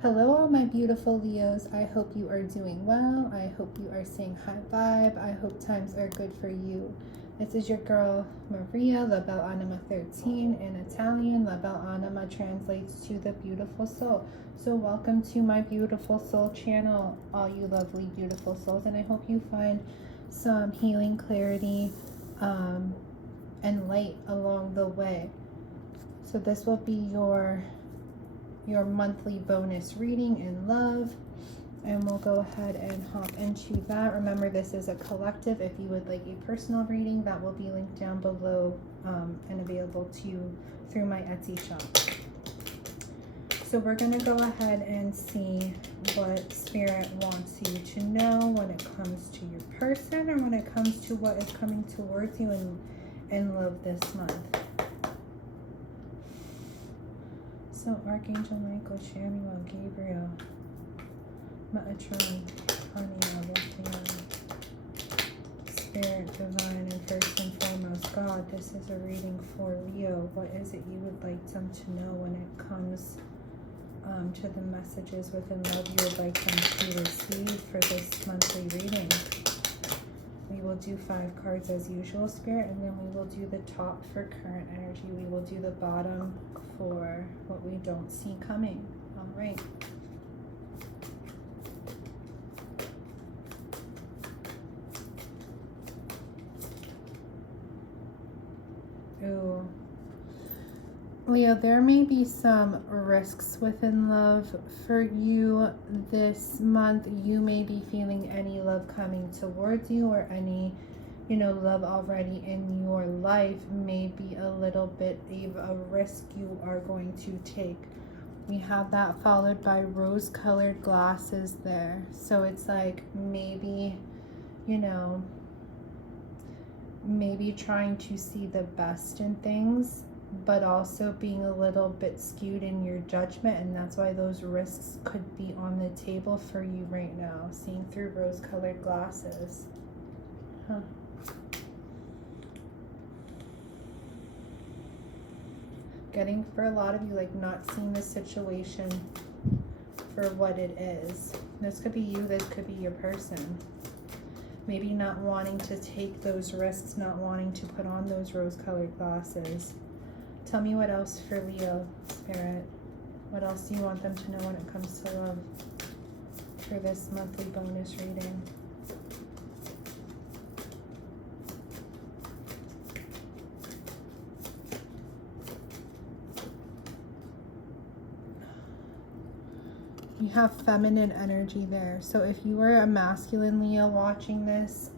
Hello, all my beautiful Leos. I hope you are doing well. I hope you are staying high vibe. I hope times are good for you. This is your girl, Maria, La Belle Anima 13. In Italian, La Belle Anima translates to the beautiful soul. So welcome to my beautiful soul channel, all you lovely, beautiful souls. And I hope you find some healing, clarity, and light along the way. So this will be your monthly bonus reading in love, and we'll go ahead and hop into that. Remember, this is a collective. If you would like a personal reading, that will be linked down below and available to you through my Etsy shop. So we're going to go ahead and see what Spirit wants you to know when it comes to your person, or when it comes to what is coming towards you in love this month. So Archangel Michael, Chamuel, Gabriel, Metatron, Aniel, Spirit, Divine, and first and foremost, God, this is a reading for Leo. What is it you would like them to know when it comes to the messages within love you would like them to receive for this monthly reading? We will do 5 cards as usual, Spirit, and then we will do the top for current energy. We will do the bottom for what we don't see coming. All right. Ooh. Leo, there may be some risks within love for you this month. You may be feeling any love coming towards you, or any, love already in your life may be a little bit of a risk you are going to take. We have that followed by rose-colored glasses there. So it's like maybe, maybe trying to see the best in things, but also being a little bit skewed in your judgment, and that's why those risks could be on the table for you right now, seeing through rose-colored glasses. Huh. Getting, for a lot of you, like not seeing the situation for what it is. This could be you, this could be your person. Maybe not wanting to take those risks, not wanting to put on those rose-colored glasses. Tell me what else for Leo, Spirit. What else do you want them to know when it comes to love for this monthly bonus reading? You have feminine energy there. So if you were a masculine Leo watching this,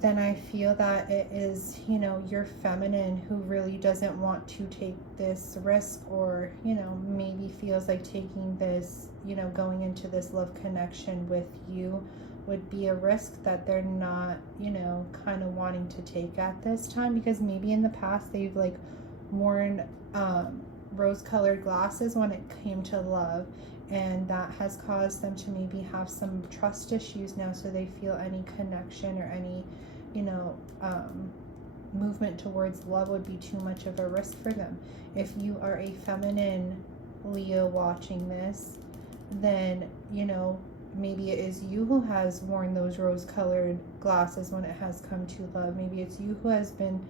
then I feel that it is, your feminine who really doesn't want to take this risk, or, maybe feels like taking this, going into this love connection with you would be a risk that they're not, kind of wanting to take at this time, because maybe in the past they've like worn rose-colored glasses when it came to love, and that has caused them to maybe have some trust issues now, so they feel any connection or any movement towards love would be too much of a risk for them. If you are a feminine Leo watching this, then maybe it is you who has worn those rose-colored glasses when it has come to love. Maybe it's you who has been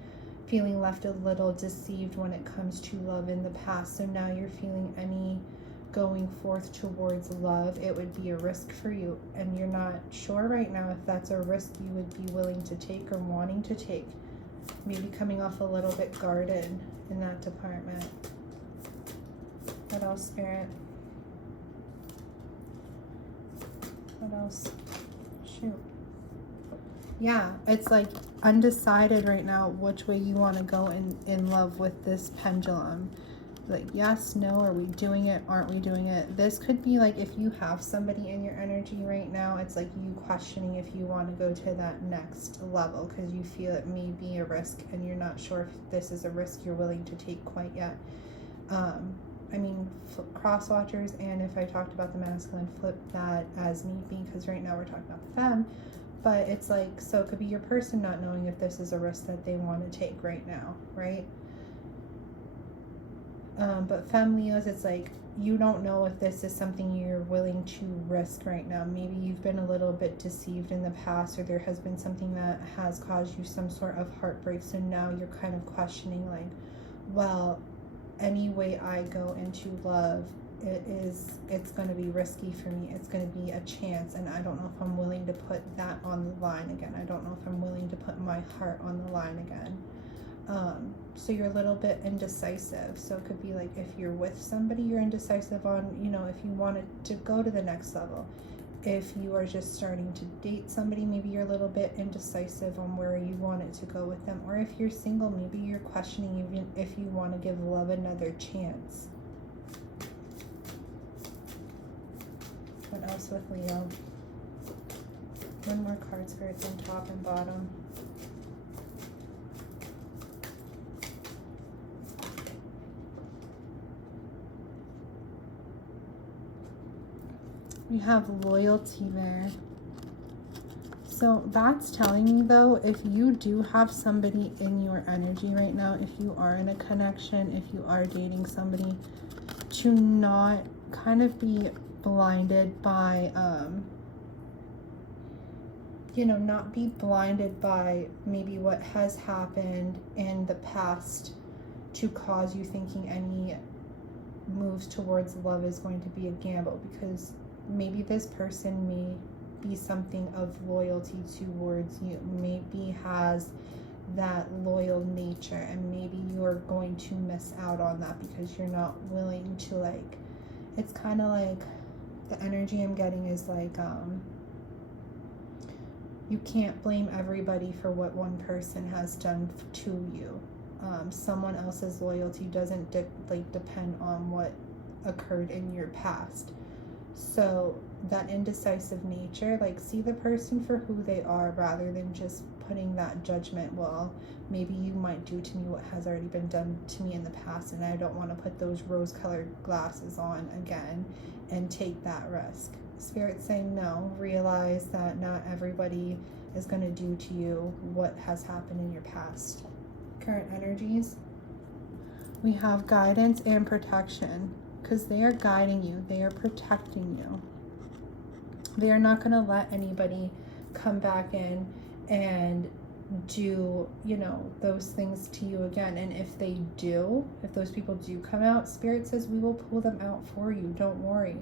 feeling left a little deceived when it comes to love in the past, so now you're feeling any going forth towards love, it would be a risk for you, and you're not sure right now if that's a risk you would be willing to take or wanting to take. Maybe coming off a little bit guarded in that department. What else, Spirit? What else? Shoot. Yeah, it's like undecided right now which way you want to go in love with this pendulum. Like, yes, no, are we doing it, aren't we doing it? This could be like, if you have somebody in your energy right now, it's like you questioning if you want to go to that next level, because you feel it may be a risk and you're not sure if this is a risk you're willing to take quite yet. I mean, cross watchers, and if I talked about the masculine, flip that as need be, because right now we're talking about the femme. But it's like, so it could be your person not knowing if this is a risk that they want to take right now, right? But Femme Leos, it's like you don't know if this is something you're willing to risk right now. Maybe you've been a little bit deceived in the past, or there has been something that has caused you some sort of heartbreak. So now you're kind of questioning, like, well, any way I go into love, it's going to be risky for me. It's going to be a chance, and I don't know if I'm willing to put that on the line again. I don't know if I'm willing to put my heart on the line again. So you're a little bit indecisive. So it could be like if you're with somebody, you're indecisive on, you know, if you wanted to go to the next level. If you are just starting to date somebody, maybe you're a little bit indecisive on where you want it to go with them. Or if you're single, maybe you're questioning even if you want to give love another chance. What else with Leo? One more card, spirits on top and bottom. We have loyalty there. So that's telling me, though, if you do have somebody in your energy right now, if you are in a connection, if you are dating somebody, to not kind of be blinded by, you know, not be blinded by maybe what has happened in the past to cause you thinking any moves towards love is going to be a gamble, because maybe this person may be something of loyalty towards you, maybe has that loyal nature, and maybe you're going to miss out on that because you're not willing to, like, it's kind of like the energy I'm getting is like, you can't blame everybody for what one person has done to you. Someone else's loyalty doesn't depend on what occurred in your past. So that indecisive nature, like, see the person for who they are rather than just putting that judgment, well, maybe you might do to me what has already been done to me in the past, and I don't want to put those rose-colored glasses on again and take that risk. Spirit's saying no, realize that not everybody is going to do to you what has happened in your past. Current energies, we have guidance and protection, because they are guiding you, they are protecting you. They are not going to let anybody come back in and do, you know, those things to you again. And if they do, if those people do come out, Spirit says we will pull them out for you. Don't worry.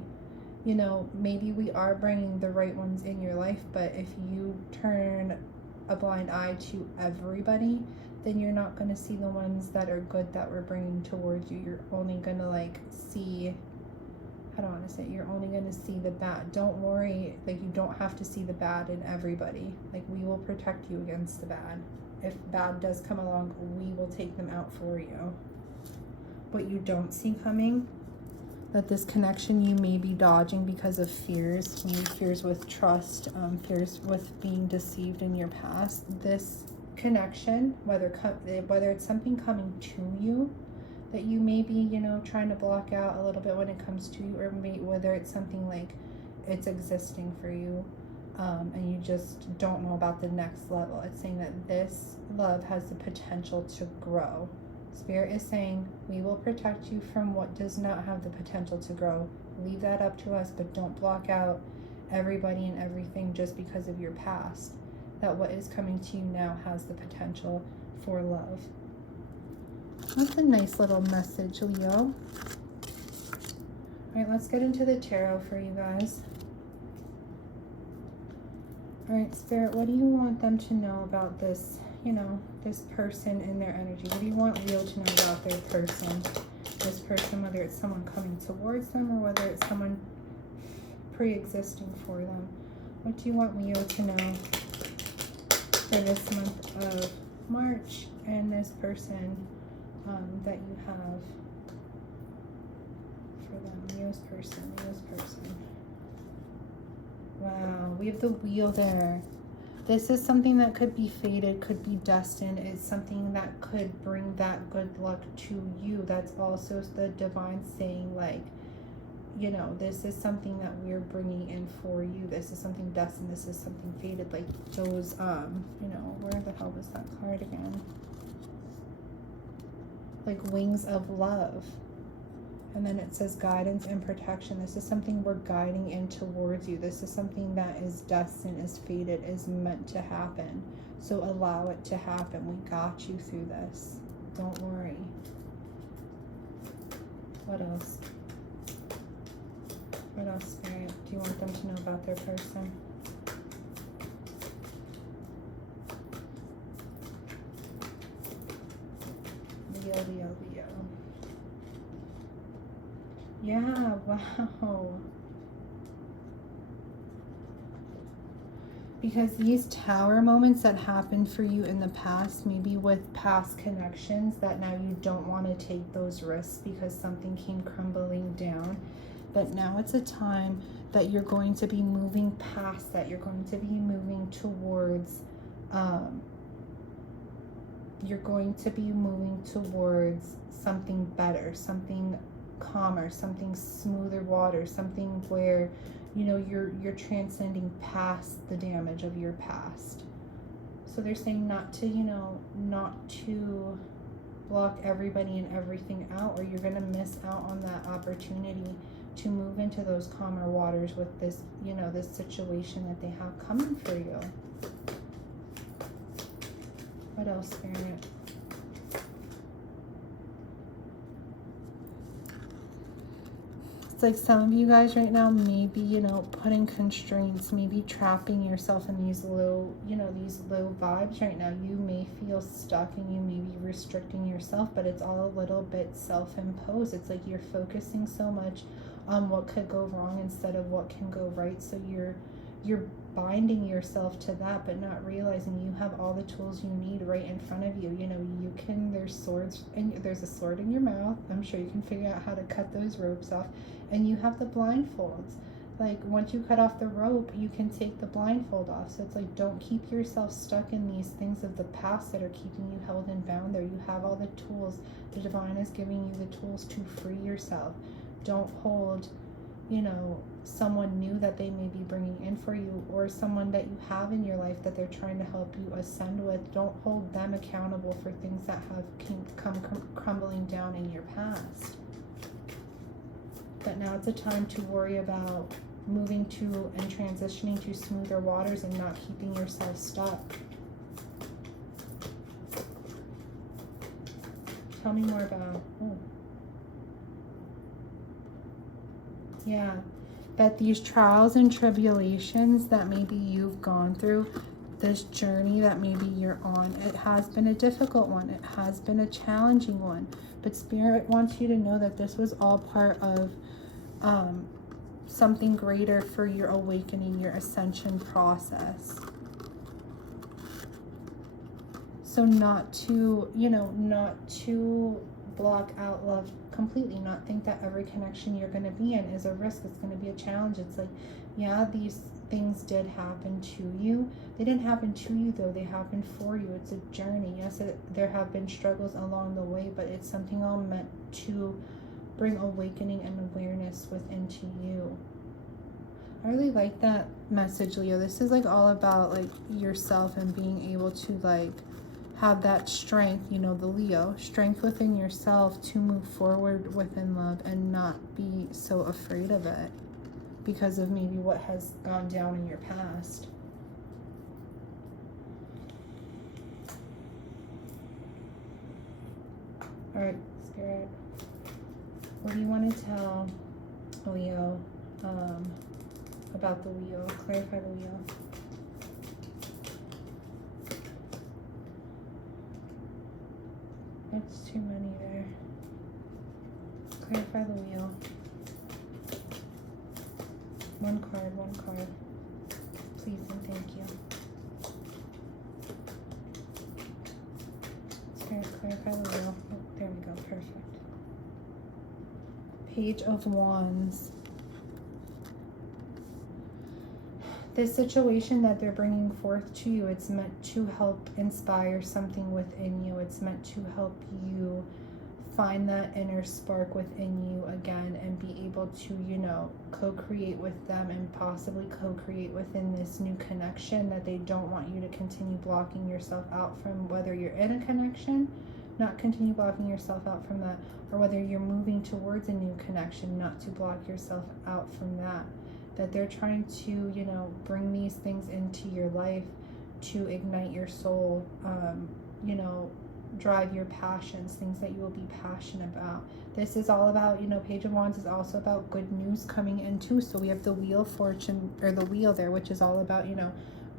You know, maybe we are bringing the right ones in your life, but if you turn a blind eye to everybody, then you're not going to see the ones that are good that we're bringing towards you. You're only going to, like, see, I don't want to say, you're only going to see the bad. Don't worry, like, you don't have to see the bad in everybody. Like, we will protect you against the bad. If bad does come along, we will take them out for you. What you don't see coming, that this connection you may be dodging because of fears, fears with trust, fears with being deceived in your past. This connection, whether it's something coming to you that you may be, you know, trying to block out a little bit when it comes to you, or whether it's something like it's existing for you, and you just don't know about the next level. It's saying that this love has the potential to grow. Spirit is saying we will protect you from what does not have the potential to grow. Leave that up to us, but don't block out everybody and everything just because of your past. That what is coming to you now has the potential for love. That's a nice little message, Leo. All right, let's get into the tarot for you guys. All right, Spirit, what do you want them to know about this, you know, this person in their energy? What do you want Leo to know about their person? This person, whether it's someone coming towards them or whether it's someone pre-existing for them. What do you want Leo to know for this month of March and this person that you have for them? Leo's person. Wow, we have the wheel there. This is something that could be fated, could be destined. It's something that could bring that good luck to you. That's also the divine saying, like, you know, this is something that we're bringing in for you. This is something destined. This is something fated. Like those, you know, where the hell was that card again? Like wings of love. And then it says guidance and protection. This is something we're guiding in towards you. This is something that is destined, is fated, is meant to happen. So allow it to happen. We got you through this. Don't worry. What else? What else, Spirit? Do you want them to know about their person? Leo, Leo, Leo. Yeah, wow. Because these tower moments that happened for you in the past, maybe with past connections, that now you don't want to take those risks because something came crumbling down. But now it's a time that you're going to be moving past that. You're going to be moving towards, something better, something calmer, something smoother water, something where, you know, you're transcending past the damage of your past. So they're saying not to, you know, not to block everybody and everything out, or you're going to miss out on that opportunity to move into those calmer waters with this, you know, this situation that they have coming for you. What else, Spirit? It's like some of you guys right now maybe, you know, putting constraints, maybe trapping yourself in these low, you know, these low vibes right now. You may feel stuck and you may be restricting yourself, but it's all a little bit self-imposed. It's like you're focusing so much on what could go wrong instead of what can go right. So you're binding yourself to that, but not realizing you have all the tools you need right in front of you. You know, you can, there's swords, and there's a sword in your mouth. I'm sure you can figure out how to cut those ropes off. And you have the blindfolds. Like, once you cut off the rope, you can take the blindfold off. So it's like, don't keep yourself stuck in these things of the past that are keeping you held and bound there. You have all the tools. The divine is giving you the tools to free yourself. Don't hold, you know, someone new that they may be bringing in for you, or someone that you have in your life that they're trying to help you ascend with. Don't hold them accountable for things that have come crumbling down in your past. But now it's a time to worry about moving to and transitioning to smoother waters and not keeping yourself stuck. Tell me more about, yeah, that these trials and tribulations that maybe you've gone through, this journey that maybe you're on, it has been a difficult one. It has been a challenging one. But Spirit wants you to know that this was all part of something greater for your awakening, your ascension process. So not to, you know, not to block out love completely, not think that every connection you're going to be in is a risk. It's going to be a challenge. It's like, yeah, these things did happen to you. They didn't happen to you though. They happened for you. It's a journey. Yes, there have been struggles along the way, but it's something all meant to bring awakening and awareness within to you. I really like that message, Leo. This is like all about like yourself and being able to like have that strength, you know, the Leo, strength within yourself to move forward within love and not be so afraid of it because of maybe what has gone down in your past. All right, Spirit, what do you want to tell Leo about the wheel? Clarify the wheel. That's too many there. Clarify the wheel. One card. Please and thank you. Spirit, clarify the wheel. Oh, there we go. Perfect. Page of Wands. This situation that they're bringing forth to you, it's meant to help inspire something within you. It's meant to help you find that inner spark within you again and be able to, you know, co-create with them and possibly co-create within this new connection that they don't want you to continue blocking yourself out from, whether you're in a connection, not continue blocking yourself out from that, or whether you're moving towards a new connection, not to block yourself out from that. That they're trying to, you know, bring these things into your life to ignite your soul, you know, drive your passions, things that you will be passionate about. This is all about, you know, Page of Wands is also about good news coming in too. So we have the Wheel of Fortune, or the wheel there, which is all about, you know,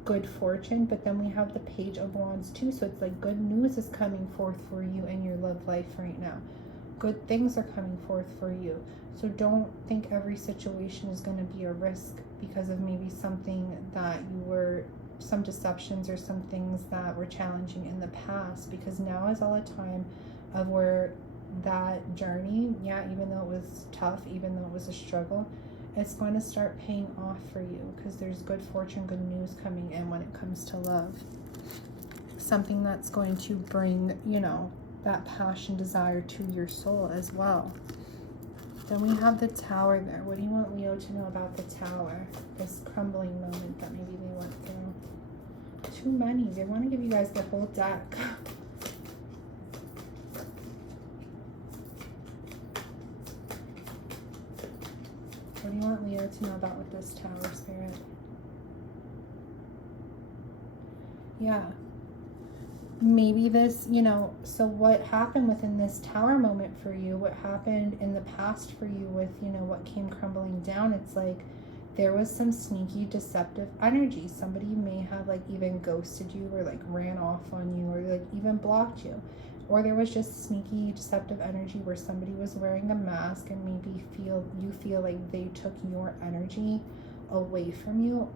good fortune. But then we have the Page of Wands too. So it's like good news is coming forth for you in your love life right now. Good things are coming forth for you. So don't think every situation is going to be a risk because of maybe something that you were, some deceptions or some things that were challenging in the past, because now is all a time of where that journey, yeah, even though it was tough, even though it was a struggle, it's going to start paying off for you, because there's good fortune, good news coming in when it comes to love. Something that's going to bring, you know, that passion, desire to your soul as well. Then we have the Tower there. What do you want Leo to know about the Tower? This crumbling moment that maybe they went through. Too many. They want to give you guys the whole deck. What do you want Leo to know about with this Tower, Spirit? Yeah. Maybe this, you know, so what happened within this Tower moment for you, what happened in the past for you with, you know, what came crumbling down, it's like there was some sneaky deceptive energy. Somebody may have like even ghosted you, or like ran off on you, or like even blocked you. Or there was just sneaky deceptive energy where somebody was wearing a mask and maybe you feel like they took your energy away from you.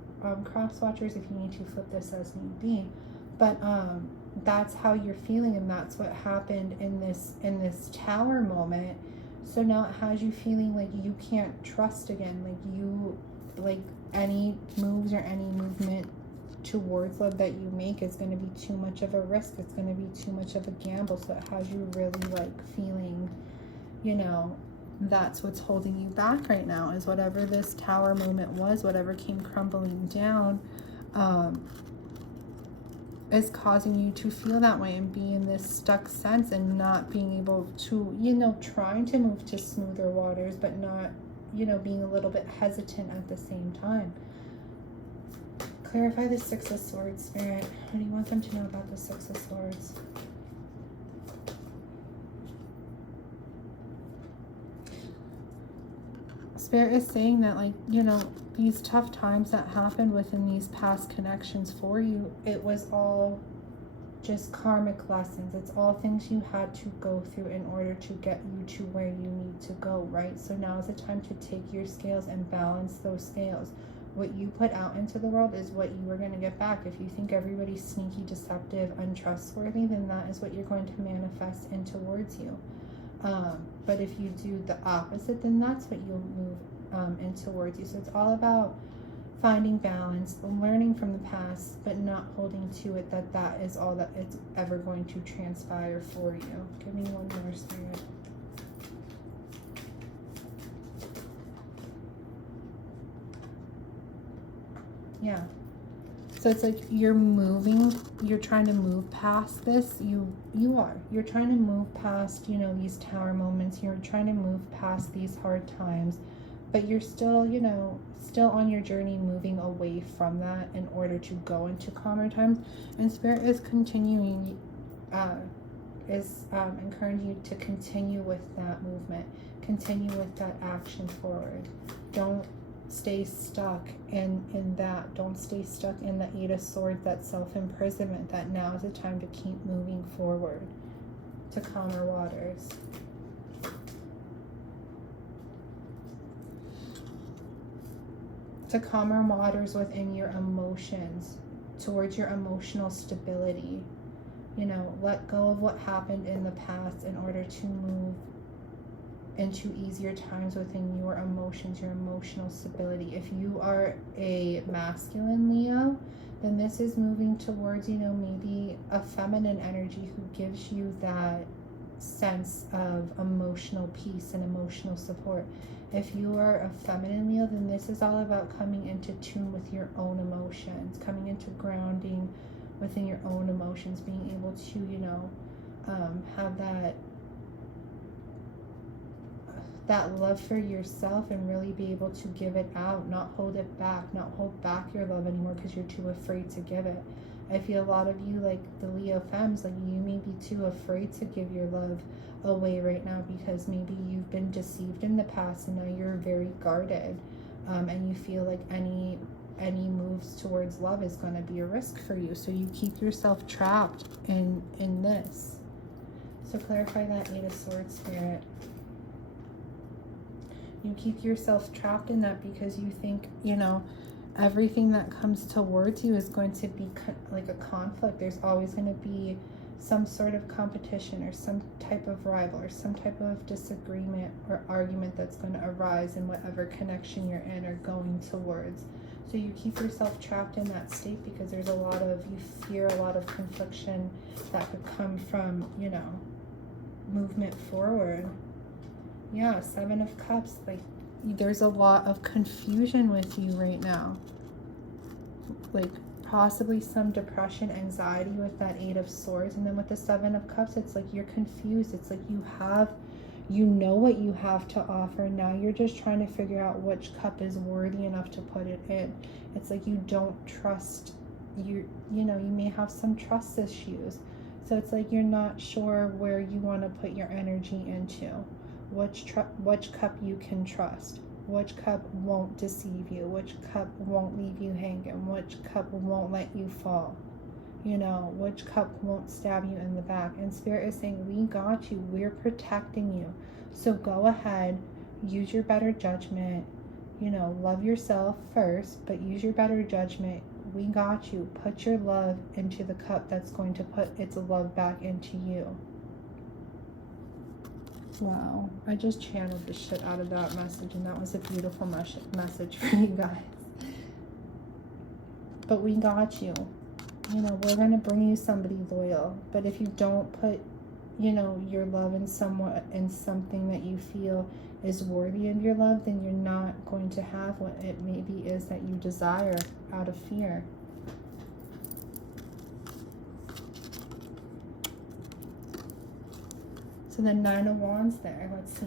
Cross watchers, if you need to flip this as need be. But that's how you're feeling, and that's what happened in this Tower moment. So now it has you feeling like you can't trust again, like any moves or any movement towards love that you make is going to be too much of a risk. It's going to be too much of a gamble. So it has you really like feeling, you know, that's what's holding you back right now, is whatever this Tower moment was, whatever came crumbling down, is causing you to feel that way and be in this stuck sense and not being able to, you know, trying to move to smoother waters, but not, you know, being a little bit hesitant at the same time. Clarify the Six of Swords, Spirit. What do you want them to know about the Six of Swords? Spirit is saying that, like, you know, these tough times that happened within these past connections for you, it was all just karmic lessons. It's all things you had to go through in order to get you to where you need to go, right? So now is the time to take your scales and balance those scales. What you put out into the world is what you are going to get back. If you think everybody's sneaky, deceptive, untrustworthy, then that is what you're going to manifest in towards you. But if you do the opposite, then that's what you'll move in towards you. So it's all about finding balance, learning from the past, but not holding to it that is all that it's ever going to transpire for you. Give me one more, Spirit. Yeah. So it's like you're trying to move past this. You're trying to move past, you know, these Tower moments. You're trying to move past these hard times, but you're still, you know, still on your journey, moving away from that in order to go into calmer times. And Spirit is continuing, encouraging you to continue with that movement, continue with that action forward. Don't stay stuck in that. Don't stay stuck in the Eight of Swords, that self-imprisonment. That now is the time to keep moving forward to calmer waters. To calmer waters within your emotions, towards your emotional stability. You know, let go of what happened in the past in order to move into easier times within your emotions, your emotional stability. If you are a masculine Leo, then this is moving towards, you know, maybe a feminine energy who gives you that sense of emotional peace and emotional support. If you are a feminine Leo, then this is all about coming into tune with your own emotions, coming into grounding within your own emotions, being able to, you know, have that love for yourself and really be able to give it out, not hold it back, not hold back your love anymore because you're too afraid to give it. I feel a lot of you, like the Leo femmes, like you may be too afraid to give your love away right now because maybe you've been deceived in the past and now you're very guarded, and you feel like any moves towards love is going to be a risk for you, so you keep yourself trapped in this. So clarify that Eight of Swords, Spirit. You keep yourself trapped in that because you think, you know, everything that comes towards you is going to be like a conflict. There's always going to be some sort of competition or some type of rival or some type of disagreement or argument that's going to arise in whatever connection you're in or going towards. So you keep yourself trapped in that state because there's you fear a lot of confliction that could come from, you know, movement forward. Yeah, Seven of Cups, like there's a lot of confusion with you right now. Like possibly some depression, anxiety with that Eight of Swords. And then with the Seven of Cups, it's like you're confused. It's like you know what you have to offer. Now you're just trying to figure out which cup is worthy enough to put it in. It's like you don't trust, you know, you may have some trust issues. So it's like you're not sure where you want to put your energy into. Which cup you can trust, which cup won't deceive you, which cup won't leave you hanging, which cup won't let you fall, you know, which cup won't stab you in the back. And Spirit is saying, we got you, we're protecting you. So go ahead, use your better judgment, you know, love yourself first, but use your better judgment. We got you. Put your love into the cup that's going to put its love back into you. Wow, I just channeled the shit out of that message, and that was a beautiful message for you guys. But we got you. You know, we're going to bring you somebody loyal. But if you don't put, you know, your love in something that you feel is worthy of your love, then you're not going to have what it maybe is that you desire out of fear. So the Nine of Wands there, let's see.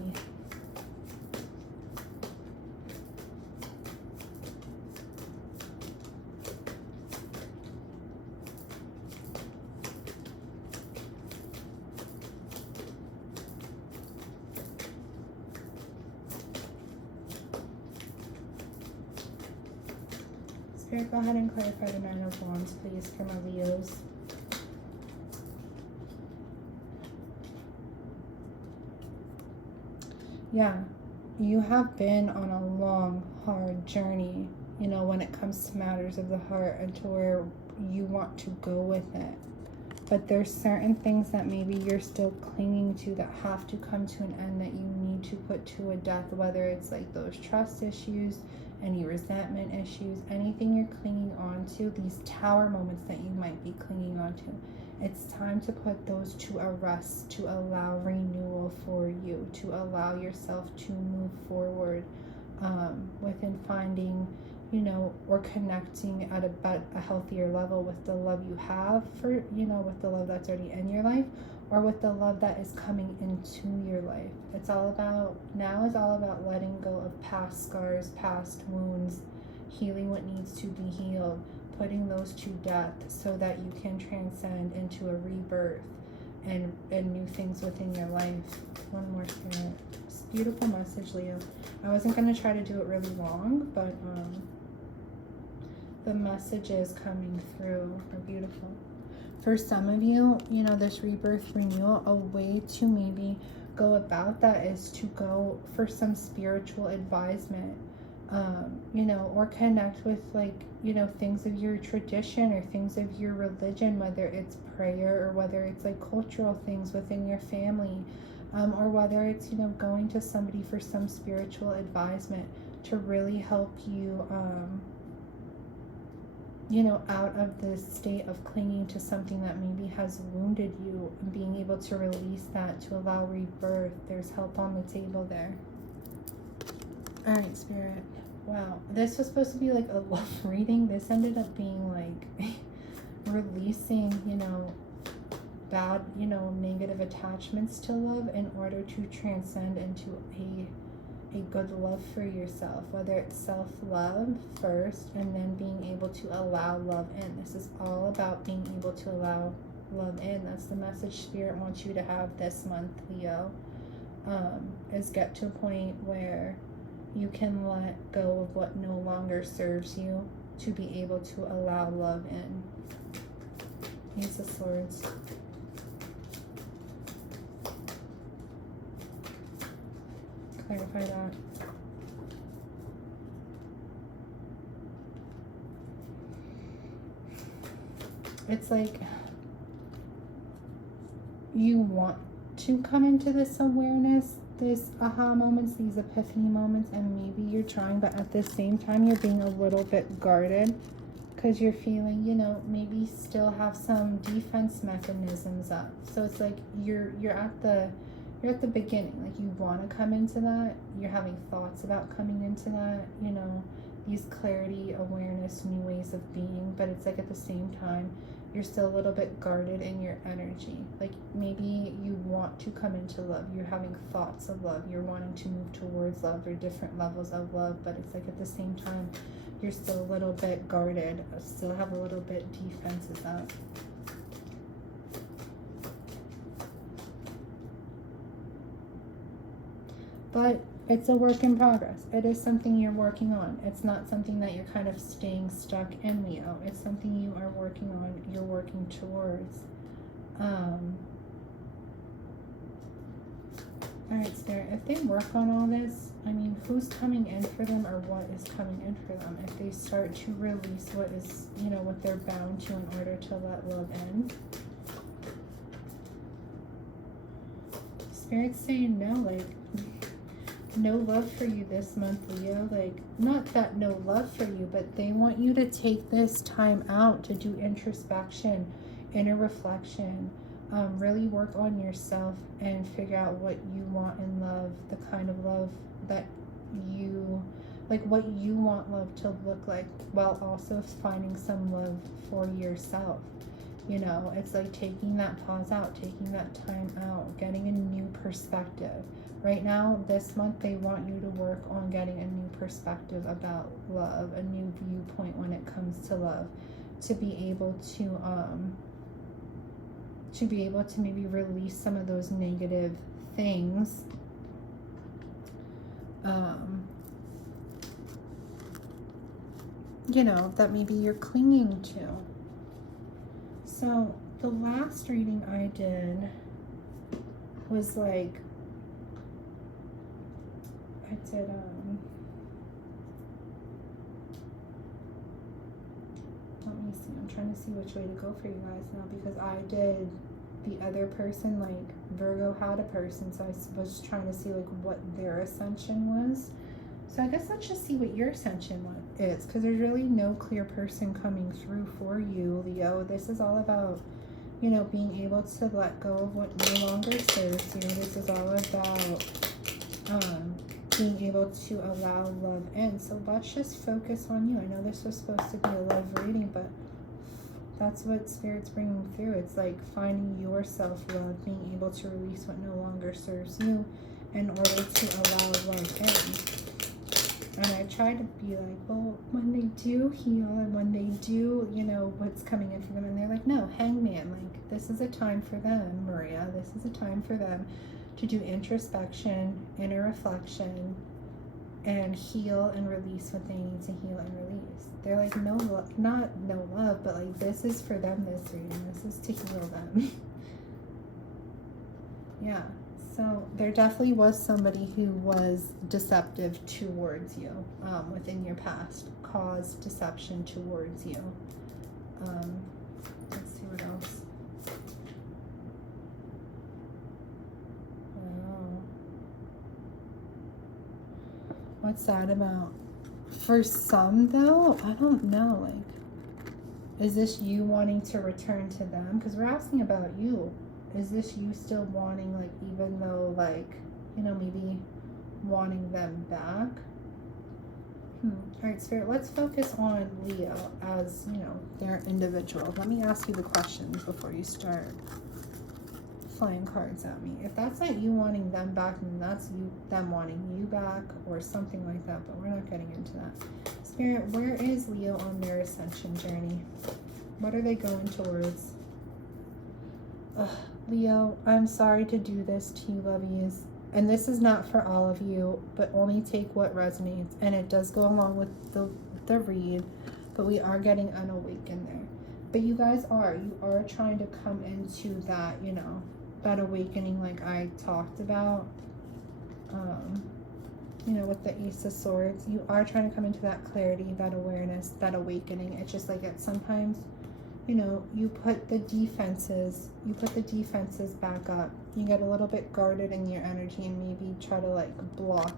Spirit, go ahead and clarify the Nine of Wands, please, for my Leos. Yeah, you have been on a long, hard journey, you know, when it comes to matters of the heart and to where you want to go with it. But there's certain things that maybe you're still clinging to that have to come to an end, that you need to put to a death, whether it's like those trust issues, any resentment issues, anything you're clinging on to, these tower moments that you might be clinging on to. It's time to put those to a rest, to allow renewal for you, to allow yourself to move forward within finding, you know, or connecting at a healthier level with the love you have for, you know, with the love that's already in your life, or with the love that is coming into your life. It's all about, now is all about letting go of past scars, past wounds, healing what needs to be healed, putting those to death so that you can transcend into a rebirth and new things within your life. One more, Spirit. It's a beautiful message, Leo. I wasn't going to try to do it really long, but the messages coming through are beautiful. For some of you, you know, this rebirth renewal, a way to maybe go about that is to go for some spiritual advisement, you know, or connect with, like, you know, things of your tradition or things of your religion, whether it's prayer or whether it's like cultural things within your family, or whether it's, you know, going to somebody for some spiritual advisement to really help you, you know, out of this state of clinging to something that maybe has wounded you, and being able to release that to allow rebirth. There's help on the table there. All right, Spirit. Wow, this was supposed to be like a love reading. This ended up being like releasing, you know, bad, you know, negative attachments to love in order to transcend into a good love for yourself, whether it's self-love first and then being able to allow love in. This is all about being able to allow love in. That's the message Spirit wants you to have this month, Leo, is get to a point where you can let go of what no longer serves you to be able to allow love in. Ace of Swords. Clarify that. It's like you want to come into this awareness, this aha moments, these epiphany moments, and maybe you're trying, but at the same time you're being a little bit guarded because you're feeling, you know, maybe still have some defense mechanisms up. So it's like you're at the beginning, like you want to come into that, you're having thoughts about coming into that, you know, these clarity, awareness, new ways of being, but it's like at the same time you're still a little bit guarded in your energy. Like maybe you want to come into love, you're having thoughts of love, you're wanting to move towards love or different levels of love, but it's like at the same time you're still a little bit guarded, still have a little bit defenses up. But it's a work in progress. It is something you're working on. It's not something that you're kind of staying stuck in, Leo. It's something you are working on, you're working towards. Alright, Spirit, if they work on all this, I mean, who's coming in for them or what is coming in for them? If they start to release what is, you know, what they're bound to in order to let love in. Spirit's saying no, like, no love for you this month, Leo. Like, not that no love for you, but they want you to take this time out to do introspection, inner reflection, really work on yourself and figure out what you want in love, the kind of love that you, like what you want love to look like, while also finding some love for yourself. You know, it's like taking that pause out, taking that time out, getting a new perspective. Right now, this month, they want you to work on getting a new perspective about love, a new viewpoint when it comes to love, to be able to maybe release some of those negative things. You know, that maybe you're clinging to. So the last reading I did was like, I did, let me see, I'm trying to see which way to go for you guys now, because I did the other person, like Virgo had a person, so I was trying to see like what their ascension was. So I guess let's just see what your ascension is, because there's really no clear person coming through for you, Leo. This is all about, you know, being able to let go of what no longer serves you. This is all about being able to allow love in. So let's just focus on you. I know this was supposed to be a love reading, but that's what Spirit's bringing through. It's like finding your self-love, being able to release what no longer serves you in order to allow love in. And I try to be like, well, when they do heal and when they do, you know, what's coming in for them, and they're like, no, hangman, like, this is a time for them, Maria. This is a time for them to do introspection, inner reflection, and heal and release what they need to heal and release. They're like, no love, not no love, but like, this is for them, this reading. This is to heal them. Yeah. So there definitely was somebody who was deceptive towards you within your past, caused deception towards you. Let's see what else. Oh. What's that about? For some though, I don't know, like, is this you wanting to return to them? Because we're asking about you. Is this you still wanting, like, even though, like, you know, maybe wanting them back? All right, Spirit, let's focus on Leo as, you know, their individual. Let me ask you the questions before you start. flying cards at me. If that's not you wanting them back, then that's them wanting you back or something like that, but we're not getting into that. Spirit, where is Leo on their ascension journey? What are they going towards? Ugh, Leo, I'm sorry to do this to you, lovies. And this is not for all of you, but only take what resonates. And it does go along with the read, but we are getting unawakened there. But you guys you are trying to come into that, you know, that awakening like I talked about, you know, with the Ace of Swords. You are trying to come into that clarity, that awareness, that awakening. It's just like sometimes, you know, you put the defenses back up. You get a little bit guarded in your energy and maybe try to like block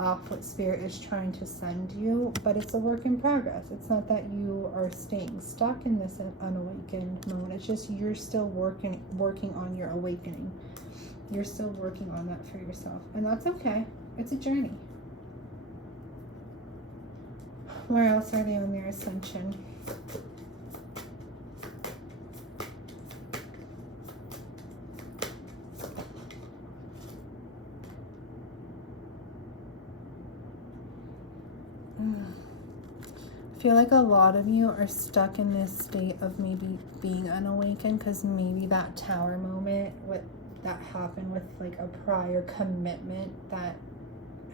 off what Spirit is trying to send you, but it's a work in progress. It's not that you are staying stuck in this unawakened mode. It's just you're still working on your awakening. You're still working on that for yourself, and that's okay. It's a journey. Where else are they on their ascension? I feel like a lot of you are stuck in this state of maybe being unawakened because maybe that tower moment, what that happened with like a prior commitment that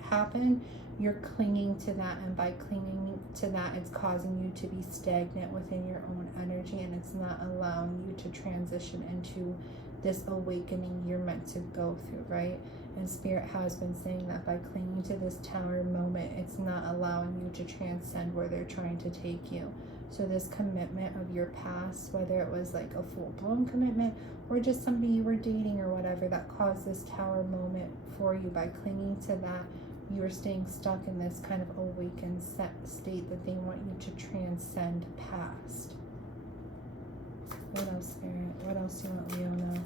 happened, you're clinging to that, and by clinging to that, it's causing you to be stagnant within your own energy, and it's not allowing you to transition into this awakening you're meant to go through, right? And Spirit has been saying that by clinging to this tower moment, it's not allowing you to transcend where they're trying to take you. So this commitment of your past, whether it was like a full-blown commitment or just somebody you were dating or whatever that caused this tower moment for you, by clinging to that, you are staying stuck in this kind of awakened state that they want you to transcend past. What else, Spirit? What else do you want Leo to know?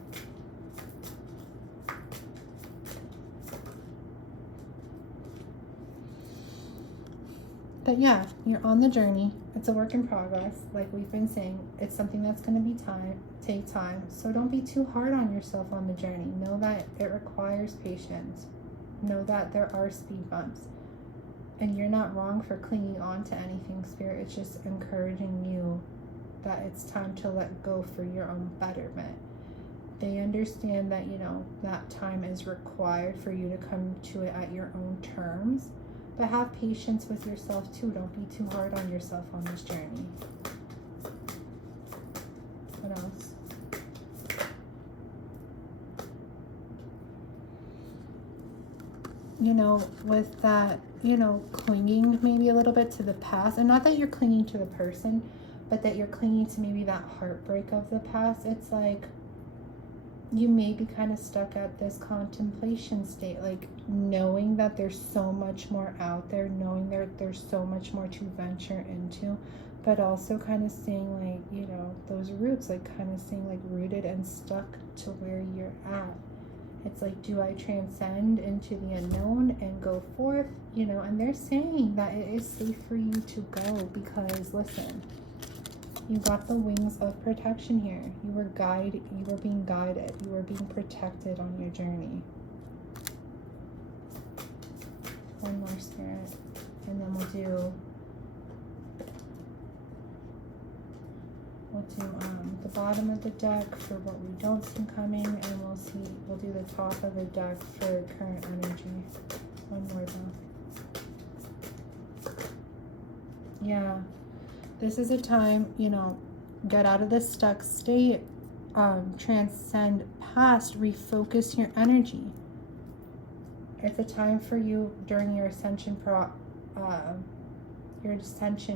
But yeah, you're on the journey. It's a work in progress. Like we've been saying, it's something that's going to take time. So don't be too hard on yourself on the journey. Know that it requires patience. Know that there are speed bumps. And you're not wrong for clinging on to anything, Spirit. It's just encouraging you that it's time to let go for your own betterment. They understand that, you know, that time is required for you to come to it at your own terms. But have patience with yourself too. Don't be too hard on yourself on this journey. What else? You know, with that, you know, clinging maybe a little bit to the past, and not that you're clinging to the person, but that you're clinging to maybe that heartbreak of the past. It's like you may be kind of stuck at this contemplation state, like knowing that there's so much more out there, knowing there's so much more to venture into, but also kind of staying like, you know, those roots, like kind of staying like rooted and stuck to where you're at. It's like, do I transcend into the unknown and go forth, you know? And they're saying that it is safe for you to go because, listen, you got the wings of protection here. You were being guided. You were being protected on your journey. One more, Spirit. And then we'll do the bottom of the deck for what we don't see coming, and we'll do the top of the deck for current energy. One more though. Yeah. This is a time, you know, get out of this stuck state, transcend past, refocus your energy. It's a time for you during your ascension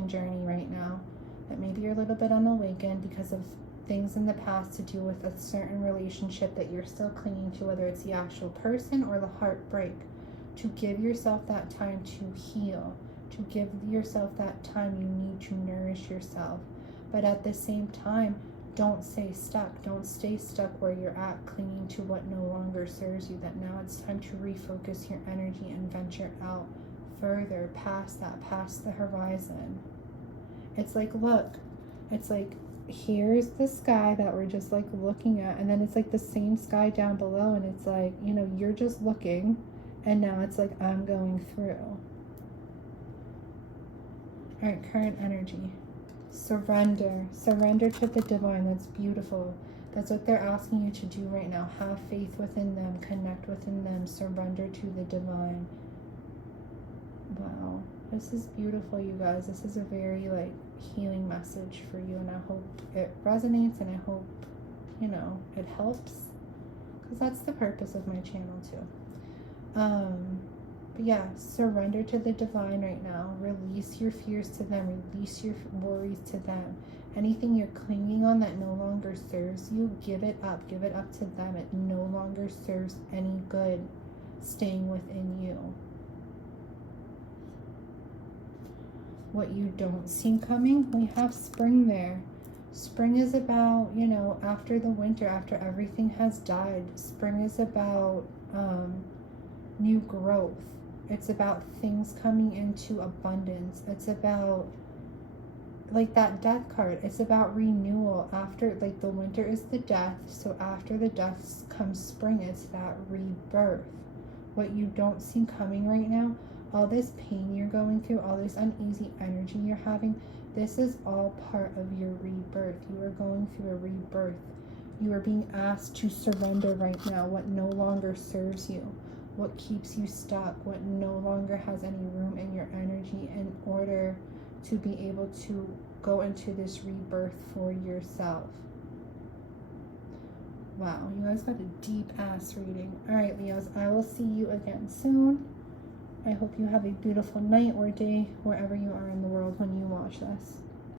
journey right now, that maybe you're a little bit unawakened because of things in the past to do with a certain relationship that you're still clinging to, whether it's the actual person or the heartbreak. To give yourself that time to heal. To give yourself that time you need to nourish yourself. But at the same time, don't stay stuck. Don't stay stuck where you're at, clinging to what no longer serves you. That now it's time to refocus your energy and venture out further, past that, past the horizon. It's like, look, it's like here's the sky that we're just like looking at, and then it's like the same sky down below, and it's like, you know, you're just looking, and now it's like I'm going through. All right, current energy. Surrender. Surrender to the divine. That's beautiful. That's what they're asking you to do right now. Have faith within them. Connect within them. Surrender to the divine. Wow. This is beautiful, you guys. This is a very, like, healing message for you. And I hope it resonates. And I hope, you know, it helps. Because that's the purpose of my channel, too. But yeah, surrender to the divine right now. Release your fears to them. Release your worries to them. Anything you're clinging on that no longer serves you, give it up. Give it up to them. It no longer serves any good staying within you. What you don't see coming, we have spring there. Spring is about, you know, after the winter, after everything has died. Spring is about new growth. It's about things coming into abundance. It's about, like that death card, it's about renewal. After, like, the winter is the death, so after the death comes spring. It's that rebirth. What you don't see coming right now, all this pain you're going through, all this uneasy energy you're having, this is all part of your rebirth. You are going through a rebirth. You are being asked to surrender right now what no longer serves you, what keeps you stuck, what no longer has any room in your energy, in order to be able to go into this rebirth for yourself. Wow, you guys got a deep ass reading. All right, Leos, I will see you again soon. I hope you have a beautiful night or day wherever you are in the world when you watch this.